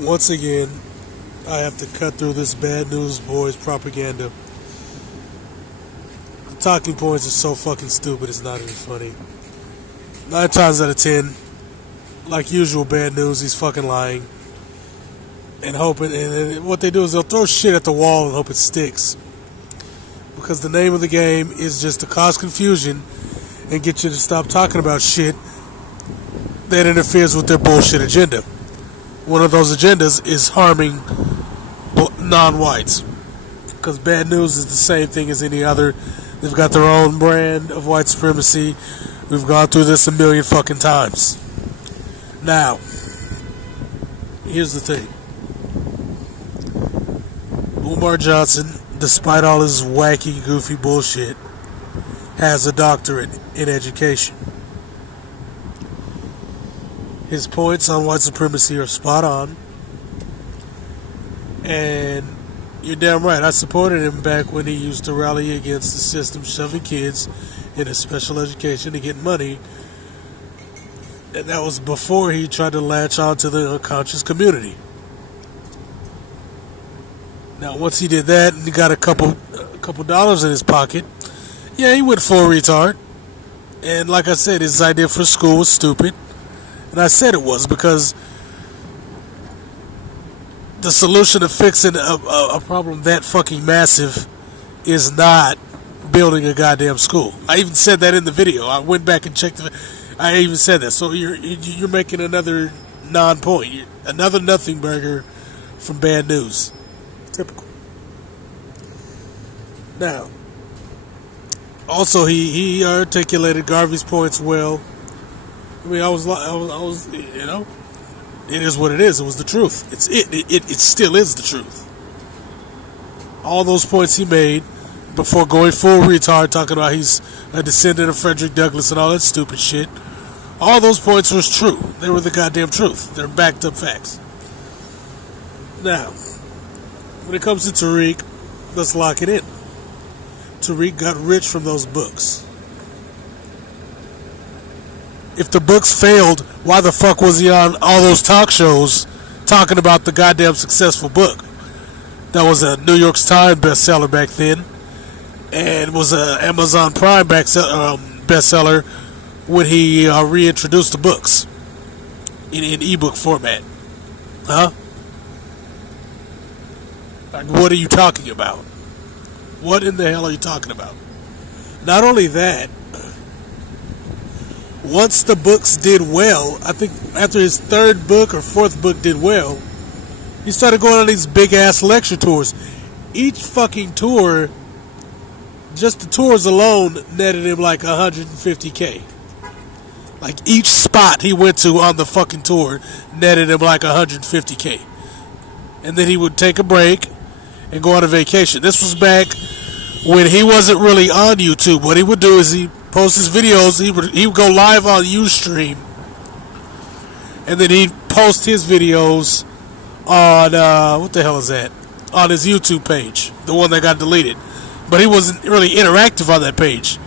Once again, I have to cut through this bad news boys propaganda. The talking points are so fucking stupid, it's not even funny. 9 times out of 10, like usual bad news, he's fucking lying. And hoping, and what they do is they'll throw shit at the wall and hope it sticks. Because the name of the game is just to cause confusion and get you to stop talking about shit that interferes with their bullshit agenda. One of those agendas is harming non-whites. Because bad news is the same thing as any other. They've got their own brand of white supremacy. We've gone through this a million fucking times. Now, here's the thing. Umar Johnson, despite all his wacky, goofy bullshit, has a doctorate in education. His points on white supremacy are spot on. And you're damn right, I supported him back when he used to rally against the system shoving kids into special education to get money. And that was before he tried to latch on to the unconscious community. Now, once he did that and he got a couple dollars in his pocket, yeah, he went full retard. And like I said, his idea for school was stupid. And I said it was because the solution to fixing a problem that fucking massive is not building a goddamn school. I even said that in the video. I went back and checked it. I even said that. So you're making another non-point. Another nothing burger from bad news. Typical. Now, also he articulated Garvey's points well. I mean, I was, you know, it is what it is. It was the truth. It still is the truth. All those points he made before going full retard, talking about he's a descendant of Frederick Douglass and all that stupid shit. All those points was true. They were the goddamn truth. They're backed up facts. Now, when it comes to Tariq, let's lock it in. Tariq got rich from those books. If the books failed, why the fuck was he on all those talk shows talking about the goddamn successful book? That was a New York Times bestseller back then, and was a Amazon Prime bestseller when he reintroduced the books in ebook format. Huh? Like, what are you talking about? What in the hell are you talking about? Not only that, once the books did well, I think after his 3rd book or 4th book did well, he started going on these big ass lecture tours. Each fucking tour, just the tours alone, netted him like $150K. Like each spot he went to on the fucking tour netted him like $150K. And then he would take a break and go on a vacation. This was back when he wasn't really on YouTube. What he would do is he post his videos, he would go live on Ustream, and then he'd post his videos on what the hell is that? On his YouTube page, the one that got deleted. But he wasn't really interactive on that page.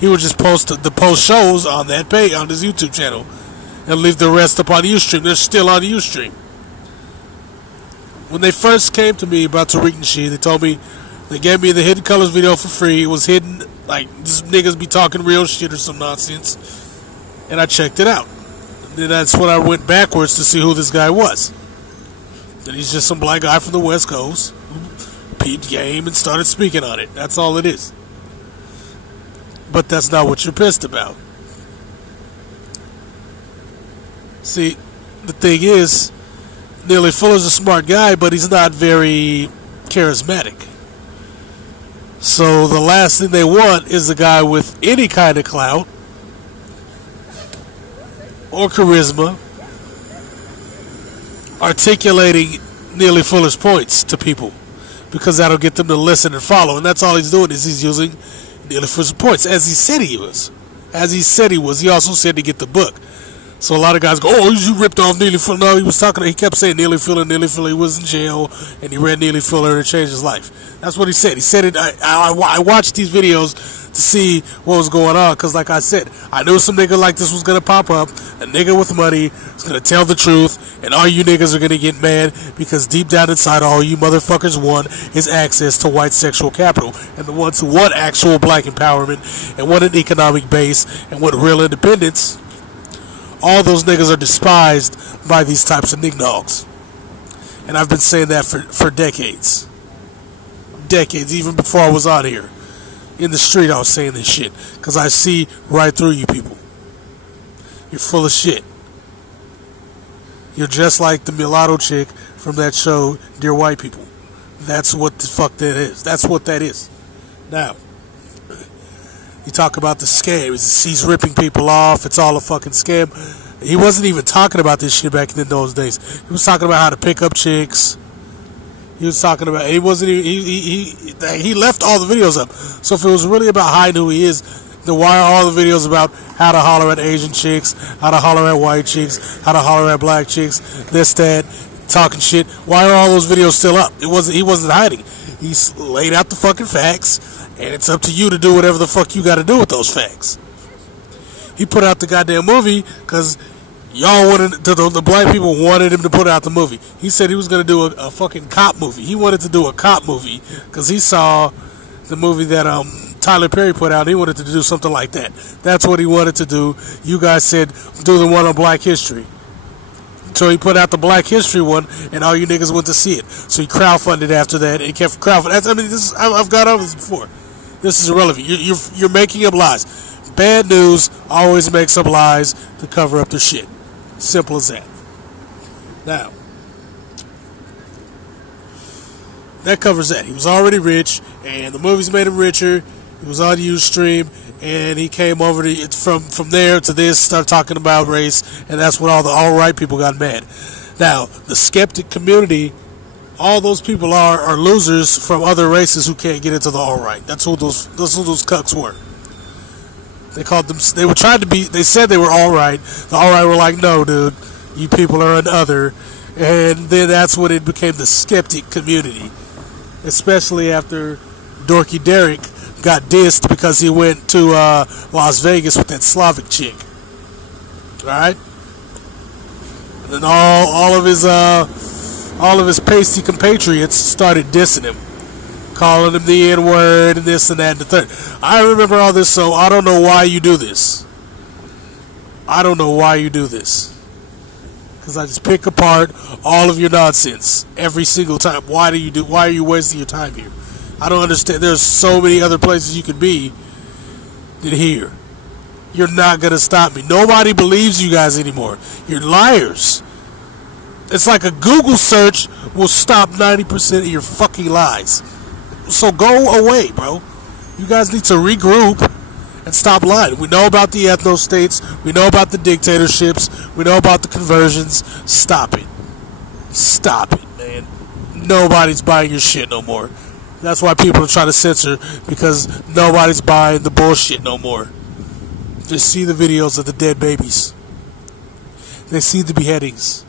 He would just post the post shows on that page, on his YouTube channel, and leave the rest up on Ustream. They're still on Ustream. When they first came to me about Tariq Nasheed, they told me, they gave me the Hidden Colors video for free. It was hidden, like, these niggas be talking real shit or some nonsense. And I checked it out. And then that's when I went backwards to see who this guy was. And he's just some black guy from the West Coast who peeped game and started speaking on it. That's all it is. But that's not what you're pissed about. See, the thing is, Neely Fuller's a smart guy, but he's not very charismatic. So the last thing they want is a guy with any kind of clout or charisma articulating Neely Fuller's points to people, because that'll get them to listen and follow. And that's all he's doing, is he's using Neely Fuller's points, as he said he was. As he said he was. He also said to get the book. So a lot of guys go, oh, you ripped off Neely Fuller. No, he kept saying Neely Fuller, he was in jail, and he read Neely Fuller and it changed his life. That's what he said. He said it, I watched these videos to see what was going on. Because like I said, I knew some nigga like this was going to pop up. A nigga with money is going to tell the truth. And all you niggas are going to get mad because deep down inside all you motherfuckers want is access to white sexual capital. And the ones who want actual black empowerment and want an economic base and want real independence, all those niggas are despised by these types of nignogs. And I've been saying that for decades. Decades, even before I was on here. In the street, I was saying this shit. Because I see right through you people. You're full of shit. You're just like the mulatto chick from that show, Dear White People. That's what the fuck that is. That's what that is. Now, you talk about the scam. He's ripping people off. It's all a fucking scam. He wasn't even talking about this shit back in those days. He was talking about how to pick up chicks. He was talking about, he wasn't even, he left all the videos up. So if it was really about hiding who he is, then why are all the videos about how to holler at Asian chicks, how to holler at white chicks, how to holler at black chicks, this, that, talking shit? Why are all those videos still up? He wasn't hiding. He laid out the fucking facts, and it's up to you to do whatever the fuck you gotta do with those facts. He put out the goddamn movie because y'all wanted, the black people wanted him to put out the movie. He said he was going to do a fucking cop movie. He wanted to do a cop movie because he saw the movie that Tyler Perry put out. He wanted to do something like that. That's what he wanted to do. You guys said do the one on Black History. So he put out the Black History one, and all you niggas went to see it. So he crowdfunded after that, and he kept crowdfunding. I mean, I've gone over this before. This is irrelevant. You're making up lies. Bad news always makes up lies to cover up their shit. Simple as that. Now, that covers that. He was already rich, and the movies made him richer. He was on Ustream, and he came over to from there to this, started talking about race, and that's when all the alt-right people got mad. Now, the skeptic community, all those people are losers from other races who can't get into the alt-right. That's who those cucks were. They called them. They were trying to be. They said they were all right. The all right were like, no, dude, you people are an other. And then that's when it became the skeptic community, especially after Dorky Derek got dissed because he went to Las Vegas with that Slavic chick. All right, and then all of his pasty compatriots started dissing him, calling him the N-word and this and that and the third. I remember all this, so I don't know why you do this. I don't know why you do this. Because I just pick apart all of your nonsense every single time. Why are you wasting your time here? I don't understand. There's so many other places you could be than here. You're not going to stop me. Nobody believes you guys anymore. You're liars. It's like a Google search will stop 90% of your fucking lies. So go away, bro. You guys need to regroup and stop lying. We know about the ethno states. We know about the dictatorships. We know about the conversions. Stop it. Stop it, man. Nobody's buying your shit no more. That's why people are trying to censor, because nobody's buying the bullshit no more. They see the videos of the dead babies. They see the beheadings.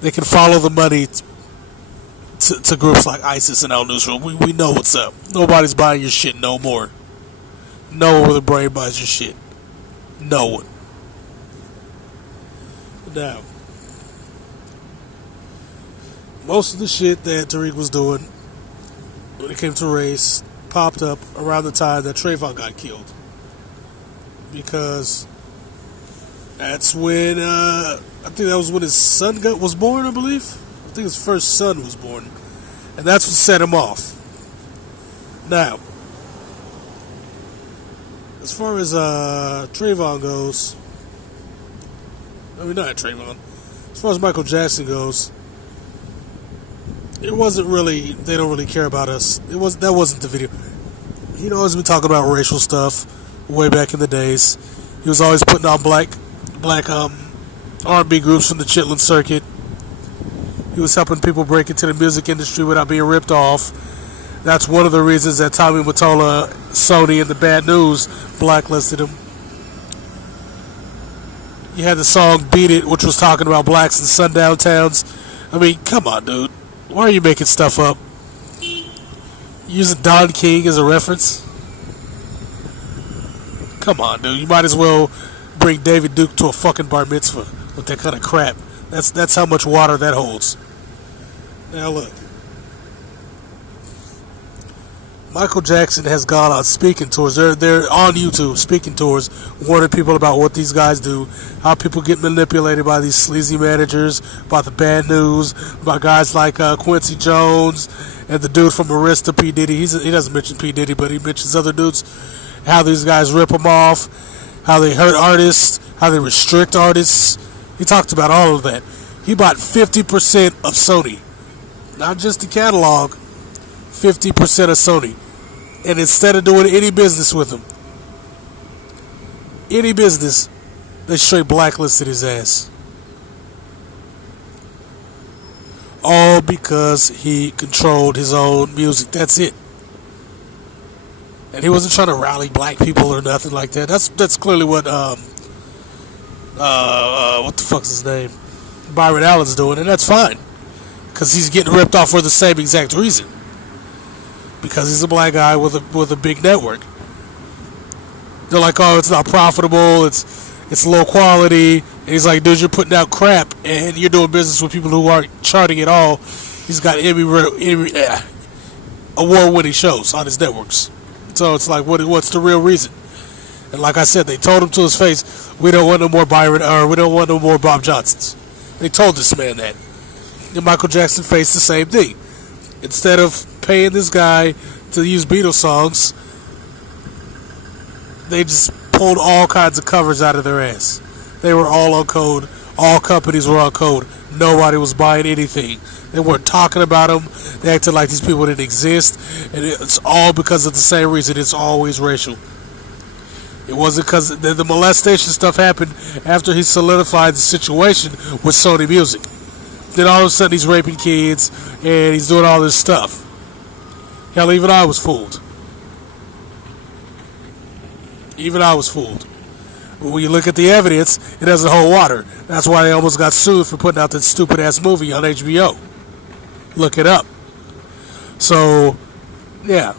They can follow the money to groups like ISIS and Al Nusra. We know what's up. Nobody's buying your shit no more. No one with a brain buys your shit. No one. Now, most of the shit that Tariq was doing when it came to race popped up around the time that Trayvon got killed. Because that's when, I think that was when his son was born, I believe. I think his first son was born. And that's what set him off. Now, as far as Trayvon goes, I mean, not Trayvon. As far as Michael Jackson goes, it wasn't really, they don't really care about us. That wasn't the video. He'd always been talking about racial stuff way back in the days. He was always putting on black R&B groups from the Chitlin circuit. He was helping people break into the music industry without being ripped off. That's one of the reasons that Tommy Mottola, Sony, and the Bad News blacklisted him. You had the song Beat It, which was talking about blacks in sundown towns. I mean, come on, dude. Why are you making stuff up? Using Don King as a reference? Come on, dude. You might as well bring David Duke to a fucking bar mitzvah with that kind of crap. That's how much water that holds. Now look. Michael Jackson has gone on speaking tours. They're on YouTube, speaking tours, warning people about what these guys do, how people get manipulated by these sleazy managers, about the bad news, about guys like Quincy Jones and the dude from Arista, P. Diddy. He doesn't mention P. Diddy, but he mentions other dudes, how these guys rip them off, how they hurt artists, how they restrict artists. He talked about all of that. He bought 50% of Sony. Not just the catalog, 50% of Sony. And instead of doing any business with him, any business, they straight blacklisted his ass. All because he controlled his own music. That's it. And he wasn't trying to rally black people or nothing like that. That's clearly what what the fuck's his name? Byron Allen's doing, and that's fine. Because he's getting ripped off for the same exact reason. Because he's a black guy with a big network. They're like, oh, it's not profitable, it's low quality. And he's like, dude, you're putting out crap, and you're doing business with people who aren't charting at all. He's got award-winning shows on his networks. So it's like, what's the real reason? And like I said, they told him to his face, we don't want no more Byron, or we don't want no more Bob Johnsons. They told this man that. And Michael Jackson faced the same thing. Instead of paying this guy to use Beatles songs, they just pulled all kinds of covers out of their ass. They were all on code. All companies were on code. Nobody was buying anything. They weren't talking about them. They acted like these people didn't exist. And it's all because of the same reason. It's always racial. It wasn't because the molestation stuff happened after he solidified the situation with Sony Music. Then all of a sudden he's raping kids and he's doing all this stuff. Hell, even I was fooled. Even I was fooled. But when you look at the evidence, it doesn't hold water. That's why they almost got sued for putting out that stupid-ass movie on HBO. Look it up. So, yeah.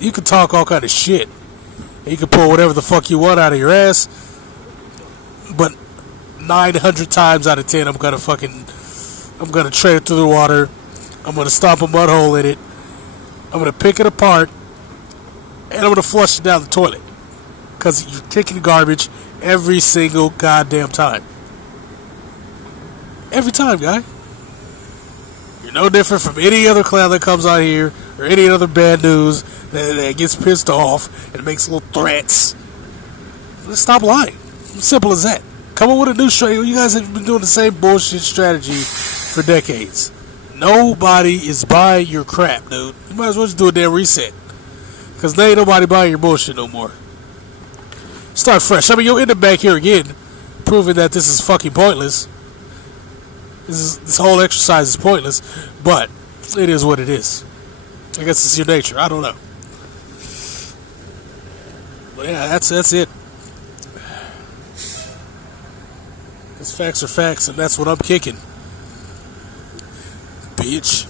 You can talk all kind of shit. You can pull whatever the fuck you want out of your ass. But 900 times out of 10, I'm gonna tread it through the water. I'm gonna stomp a mud hole in it. I'm gonna pick it apart. And I'm gonna flush it down the toilet. Because you're kicking garbage every single goddamn time. Every time, guy. You're no different from any other clown that comes out here, or any other bad news that gets pissed off and makes little threats. Let's stop lying. Simple as that. Come up with a new strategy. You guys have been doing the same bullshit strategy for decades. Nobody is buying your crap, dude. You might as well just do a damn reset. Because there ain't nobody buying your bullshit no more. Start fresh. I mean, you'll end up back here again, proving that this is fucking pointless. This whole exercise is pointless, but it is what it is. I guess it's your nature. I don't know. But yeah, that's it. Because facts are facts, and that's what I'm kicking. Bitch.